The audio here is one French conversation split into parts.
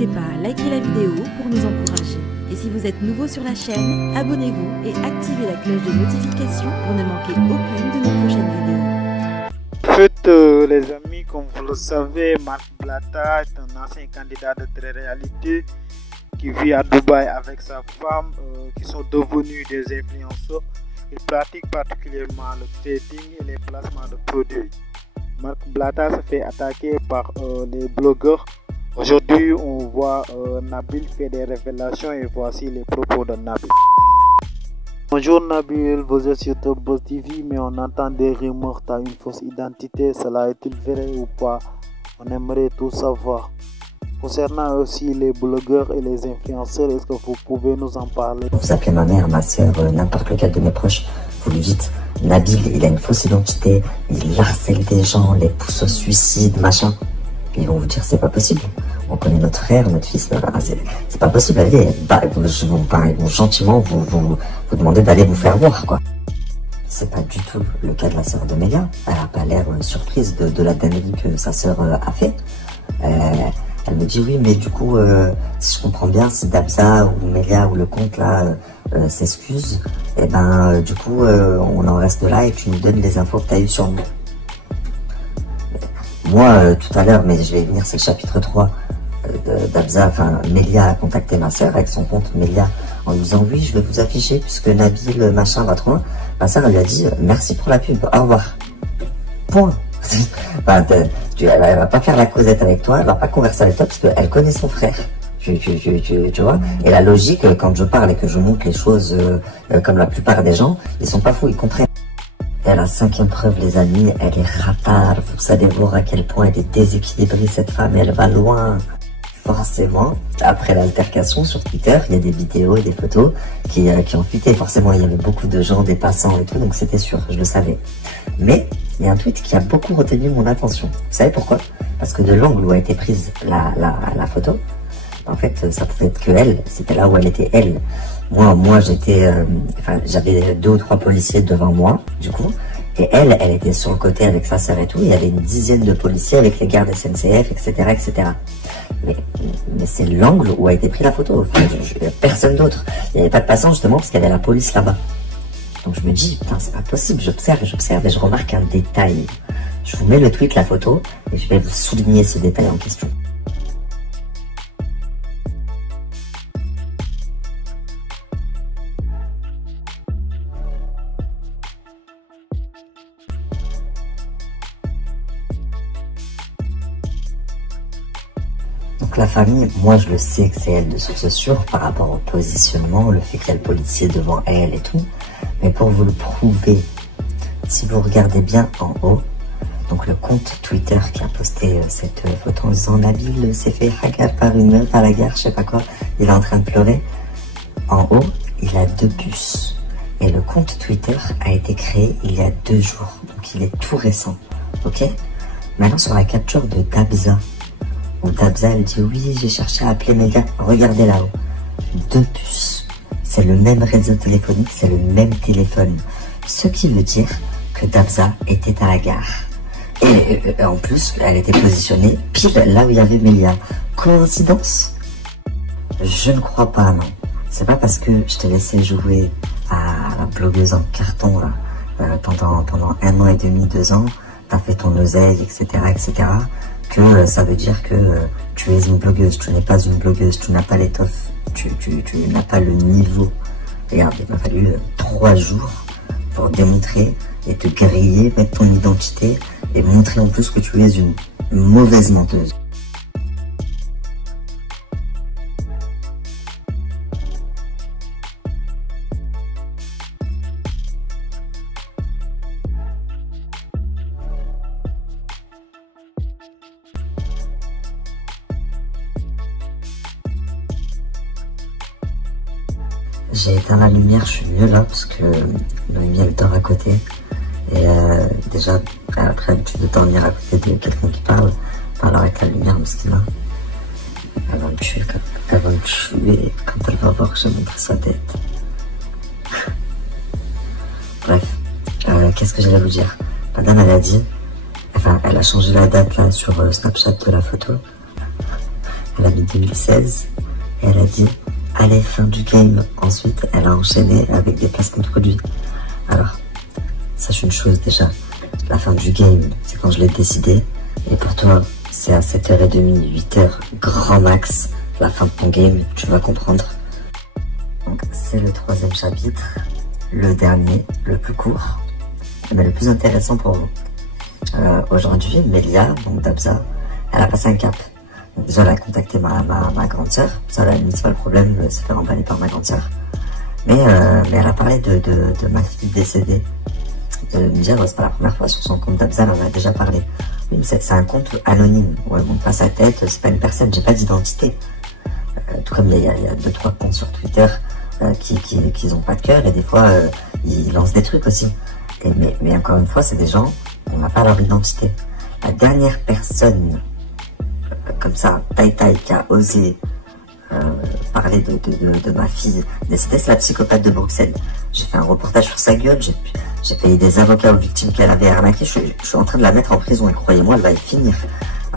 N'hésitez pas à liker la vidéo pour nous encourager. Et si vous êtes nouveau sur la chaîne, abonnez-vous et activez la cloche de notification pour ne manquer aucune de nos prochaines vidéos. En fait, les amis, comme vous le savez, Marc Blatta est un ancien candidat de télé-réalité qui vit à Dubaï avec sa femme, qui sont devenus des influenceurs. Il pratique particulièrement le trading et les placements de produits. Marc Blatta se fait attaquer par les blogueurs. Aujourd'hui, on voit Nabil faire des révélations et voici les propos de Nabil. Bonjour Nabil, vous êtes sur Top Boss TV, mais on entend des rumeurs, tu as une fausse identité, cela est-il vrai ou pas? On aimerait tout savoir. Concernant aussi les blogueurs et les influenceurs, est-ce que vous pouvez nous en parler? Vous appelez ma mère, ma soeur, n'importe lequel de mes proches, vous lui dites Nabil, il a une fausse identité, il harcèle des gens, les pousse au suicide, machin. Ils vont vous dire c'est pas possible. On connaît notre frère, notre fils, c'est pas possible. Allez, ils vont gentiment vous demander d'aller vous faire voir, quoi. C'est pas du tout le cas de la sœur de Mélia. Elle a pas l'air surprise de la dinguerie que sa sœur a fait. Elle me dit oui, mais du coup, si je comprends bien, si Dabza ou Mélia ou le compte là s'excuse, et ben du coup, on en reste là et tu nous donnes les infos que tu as eues sur nous. Moi, tout à l'heure, mais je vais y venir, c'est le chapitre 3 d'Abza, enfin, Mélia a contacté ma sœur avec son compte Mélia en lui disant oui, je vais vous afficher puisque Nabil, machin, va trop loin. Ma sœur, elle lui a dit merci pour la pub, au revoir. Point. Enfin, elle va pas faire la causette avec toi, elle va pas converser avec toi parce qu'elle connaît son frère. Tu vois. Et la logique, quand je parle et que je montre les choses comme la plupart des gens, ils sont pas fous, ils comprennent. Et la cinquième preuve, les amis, elle est ratard. Vous savez voir à quel point elle est déséquilibrée, cette femme, elle va loin. Forcément, après l'altercation sur Twitter, il y a des vidéos et des photos qui ont fuité. Forcément, il y avait beaucoup de gens, des passants et tout, donc c'était sûr, je le savais. Mais il y a un tweet qui a beaucoup retenu mon attention. Vous savez pourquoi? Parce que de l'angle où a été prise la photo, en fait, ça pouvait être que elle. C'était là où elle était elle. Moi, j'étais, j'avais 2 ou 3 policiers devant moi, du coup, et elle était sur le côté avec sa sœur et tout. Il y avait une dizaine de policiers avec les gardes SNCF, etc., etc. Mais c'est l'angle où a été prise la photo. Enfin, personne d'autre. Il n'y avait pas de passant justement parce qu'il y avait la police là-bas. Donc je me dis, putain, c'est pas possible. J'observe et je remarque un détail. Je vous mets le tweet, la photo, et je vais vous souligner ce détail en question. Donc la famille, moi je le sais que c'est elle de source sûre par rapport au positionnement, le fait qu'il y a le policier devant elle et tout. Mais pour vous le prouver, si vous regardez bien en haut, donc le compte Twitter qui a posté cette photo en disant Nabil s'est fait hacker par une meuf à la gare, je sais pas quoi, il est en train de pleurer. En haut, il a 2 puces. Et le compte Twitter a été créé il y a 2 jours. Donc il est tout récent. Ok? Maintenant sur la capture de Dabza, où Dabza elle dit oui, j'ai cherché à appeler mes gars. Regardez là-haut. 2 puces. C'est le même réseau téléphonique, c'est le même téléphone. Ce qui veut dire que Dabza était à la gare. Et en plus, elle était positionnée pile là où il y avait Mélia. Coïncidence? Je ne crois pas, non. C'est pas parce que je t'ai laissé jouer à la blogueuse en carton là, pendant 1 an et demi, 2 ans, t'as fait ton oseille, etc., etc., que ça veut dire que tu es une blogueuse. Tu n'es pas une blogueuse, tu n'as pas l'étoffe, tu n'as pas le niveau. Regarde, il m'a fallu 3 jours pour démontrer et te griller, mettre ton identité et montrer en plus que tu es une mauvaise menteuse. J'ai éteint la lumière, je suis mieux là parce que Noémie elle dort à côté. Et déjà, elle a pris l'habitude de dormir à côté de quelqu'un qui parle. Alors avec la lumière, parce qu'il a, elle va me tuer quand elle va voir que j'ai montré sa tête. Bref, qu'est-ce que j'allais vous dire? Madame, elle a dit, enfin, elle a changé la date là sur Snapchat de la photo. Elle a mis 2016 et elle a dit allez, fin du game. Ensuite, elle a enchaîné avec des placements de produits. Alors, sache une chose déjà, la fin du game, c'est quand je l'ai décidé. Et pour toi, c'est à 7h30, 8h, grand max, la fin de ton game, tu vas comprendre. Donc, c'est le 3e chapitre, le dernier, le plus court, mais le plus intéressant pour vous. Aujourd'hui, Mélia, donc d'Abza, elle a passé un cap. Donc déjà, elle a contacté ma grande sœur. Ça, la limite, c'est pas le problème de se faire emballer par ma grande sœur. Mais elle a parlé de ma fille décédée. De me dire, c'est pas la première fois sur son compte d'Abza, elle en a déjà parlé. Oui, mais c'est un compte anonyme. On ne montre pas sa tête, c'est pas une personne, j'ai pas d'identité. Tout comme il y a 2-3 comptes sur Twitter qui ont pas de cœur et des fois, ils lancent des trucs aussi. Mais encore une fois, c'est des gens, on n'a pas leur identité. La dernière personne comme ça, taille qui a osé parler de ma fille décédée, c'est la psychopathe de Bruxelles. J'ai fait un reportage sur sa gueule, j'ai payé des avocats aux victimes qu'elle avait arnaquées. Je suis en train de la mettre en prison et croyez-moi, elle va y finir.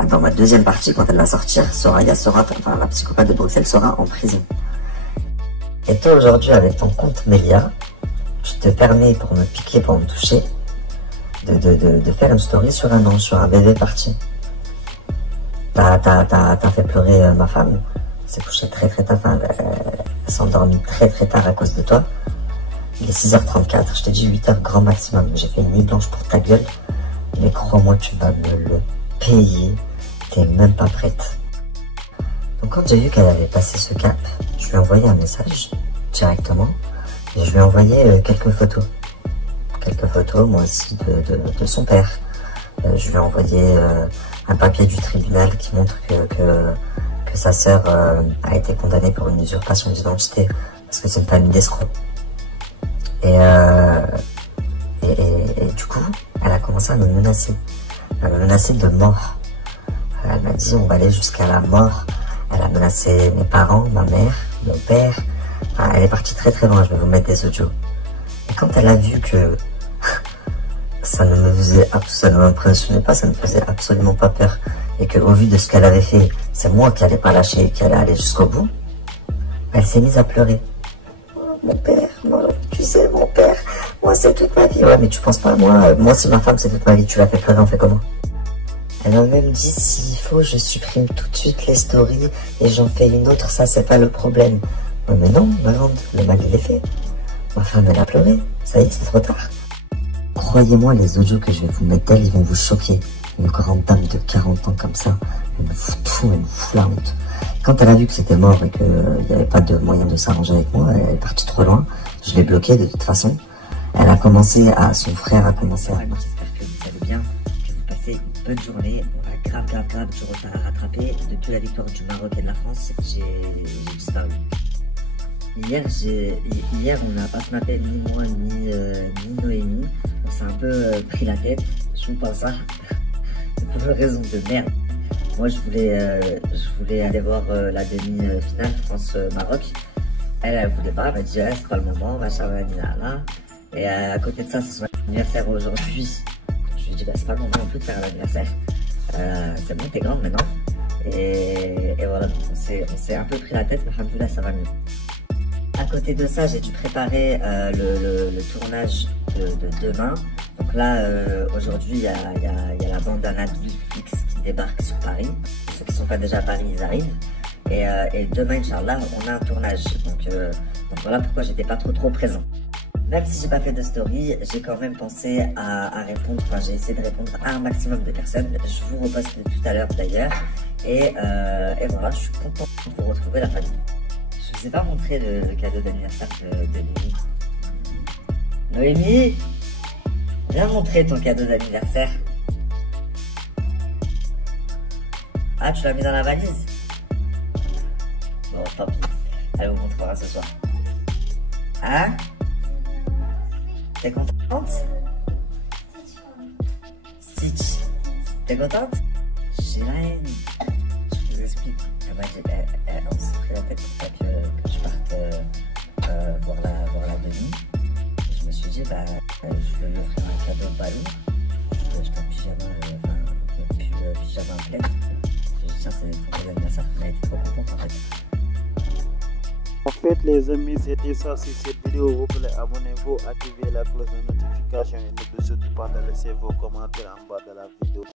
Dans ma 2e partie, quand elle va sortir, la psychopathe de Bruxelles sera en prison. Et toi aujourd'hui, avec ton compte Mélia, tu te permets, pour me piquer, pour me toucher, de faire une story sur un ange, sur un bébé parti. T'as fait pleurer ma femme. Elle s'est couchée très tard. Elle s'est endormie très tard à cause de toi. Il est 6h34. Je t'ai dit 8h grand maximum. J'ai fait une nuit blanche pour ta gueule. Mais crois-moi, tu vas me le payer. T'es même pas prête. Donc quand j'ai vu qu'elle avait passé ce cap, je lui ai envoyé un message directement. Et je lui ai envoyé quelques photos. Quelques photos, moi aussi, de son père. Je lui ai envoyé un papier du tribunal qui montre que sa sœur a été condamnée pour une usurpation d'identité parce que c'est une famille d'escrocs. Et du coup, elle a commencé à me menacer. Elle m'a menacé de mort. Elle m'a dit on va aller jusqu'à la mort. Elle a menacé mes parents, ma mère, mon père. Enfin, elle est partie très loin, je vais vous mettre des audios. Et quand elle a vu que ça ne m'impressionnait pas, ça ne me faisait absolument pas peur, et que au vu de ce qu'elle avait fait, c'est moi qui allais pas lâcher, qui allait aller jusqu'au bout, elle s'est mise à pleurer. Oh, mon père, tu sais, mon père, moi c'est toute ma vie. Ouais, mais tu penses pas, moi si ma femme c'est toute ma vie, tu l'as fait pleurer, on fait comment? Elle m'a même dit, s'il faut, je supprime tout de suite les stories et j'en fais une autre, ça c'est pas le problème. Ouais, mais non, ma grande, le mal il est fait. Ma femme elle a pleuré, ça y est, c'est trop tard. Croyez-moi, les audios que je vais vous mettre d'elle, ils vont vous choquer. Une grande dame de 40 ans comme ça, elle me fout tout, elle me fout la honte. Quand elle a vu que c'était mort et qu'il n'y avait pas de moyen de s'arranger avec moi, elle est partie trop loin. Je l'ai bloquée de toute façon. Son frère a commencé à... J'espère que vous allez bien, que vous passez une bonne journée. On a grave du retard à rattraper. Depuis la victoire du Maroc et de la France, j'ai disparu. Hier, on n'a pas snappé ni moi ni Noémie. On s'est un peu pris la tête. Je vous pense ça. Pour une raison de merde. Moi, je voulais aller voir la demi-finale France-Maroc. Elle voulait pas. Elle m'a dit c'est pas le moment. Machin, là. Et à côté de ça, c'est son anniversaire aujourd'hui. Je lui ai dit c'est pas le moment non plus de faire l'anniversaire. C'est bon, t'es grande maintenant. Et voilà. On s'est un peu pris la tête. Mais alhamdoulilah, ça va mieux. À côté de ça, j'ai dû préparer le tournage de demain. Donc là, aujourd'hui, il y a la bande d'Anabil Fix qui débarque sur Paris. Ceux qui ne sont pas déjà à Paris, ils arrivent. Et demain, Inch'Allah, on a un tournage. Donc voilà pourquoi j'étais pas trop présent. Même si j'ai pas fait de story, j'ai quand même pensé à répondre. Enfin, j'ai essayé de répondre à un maximum de personnes. Je vous reposte tout à l'heure d'ailleurs. Et voilà, je suis content de vous retrouver, la famille. Je vous ai pas montré le cadeau d'anniversaire de Noémie. Noémie, viens montrer ton cadeau d'anniversaire. Ah, tu l'as mis dans la valise? Bon, tant pis. Elle vous montrera ce soir. Hein? T'es contente? Stitch. T'es contente? J'ai la haine. Je vous explique. On s'est pris la tête pour pas que je parte voir la demi. Je me suis dit, je vais lui offrir un cadeau ballon. J'étais en pyjama, pyjama en plaid. Je Tiens, c'est ton anniversaire. Elle était trop contente en fait. En fait, les amis, c'était ça. Si cette vidéo vous plaît, abonnez-vous, activez la cloche de notification et n'oubliez surtout pas de laisser vos commentaires en bas de la vidéo.